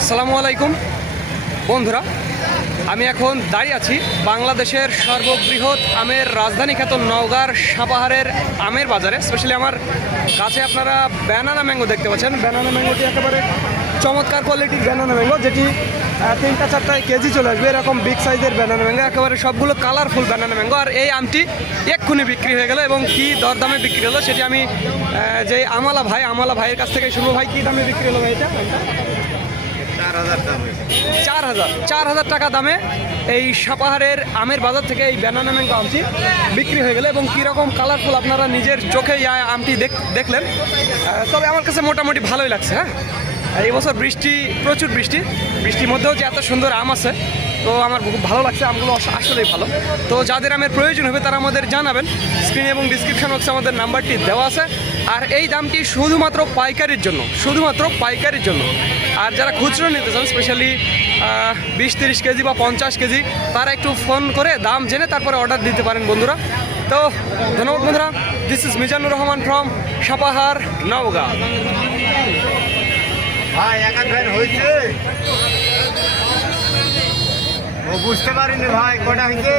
আসসালামু আলাইকুম। বন্ধুরা, আমি এখন দাঁড়িয়ে আছি বাংলাদেশের সর্ববৃহৎ আমের রাজধানী খ্যাত নওগাঁর সাপাহারের আমের বাজারে। স্পেশালি আমার কাছে আপনারা ব্যানানা ম্যাঙ্গো দেখতে পাচ্ছেন। ব্যানানা ম্যাঙ্গোটি একেবারে চমৎকার কোয়ালিটির ব্যানানা ম্যাঙ্গো যেটি তিনটা চারটায় কেজি চলে আসবে, এরকম বিগ সাইজের ব্যানানা ম্যাঙ্গো একেবারে সবগুলো কালারফুল ব্যানানা ম্যাঙ্গো আর এই আমটি এক্ষুনি বিক্রি হয়ে গেল এবং কি দরদামে বিক্রি হলো সেটি আমি যে আমালা ভাই, আমালা ভাইয়ের কাছ থেকে শুনব। ভাই, কি দামে বিক্রি হলো ভাই এটা? চার হাজার চার হাজার টাকা দামে এই সাপাহারের আমের বাজার থেকে এই ব্যানানা ম্যাঙ্গো আমটি বিক্রি হয়ে গেল এবং কীরকম কালারফুল আপনারা নিজের চোখে আমটি দেখ- দেখলেন। তবে আমার কাছে মোটামুটি ভালোই লাগছে হ্যাঁ? এই বছর বৃষ্টি, প্রচুর বৃষ্টি। বৃষ্টির মধ্যেও যে এত সুন্দর আম আছে, তো আমার খুব ভালো লাগছে, আমগুলো আসলেই ভালো। তো যাদের আমের প্রয়োজন হবে তারা আমাদের জানাবেন। স্ক্রিনে এবং ডিসক্রিপশন বক্সে আমাদের নাম্বারটি দেওয়া আছে। আর এই দামটি শুধুমাত্র পাইকারির জন্য, শুধুমাত্র পাইকারির জন্য। আর যারা খুচরো নিতে চান স্পেশালি বিশ তিরিশ কেজি বা পঞ্চাশ কেজি, তারা একটু ফোন করে দাম জেনে তারপরে অর্ডার দিতে পারেন বন্ধুরা। তো ধন্যবাদ বন্ধুরা this is Mizanur Rahman from Sapahar, Naogaon. ভাই বুঝতে পারিনি ভাই, কটা হয়েছে?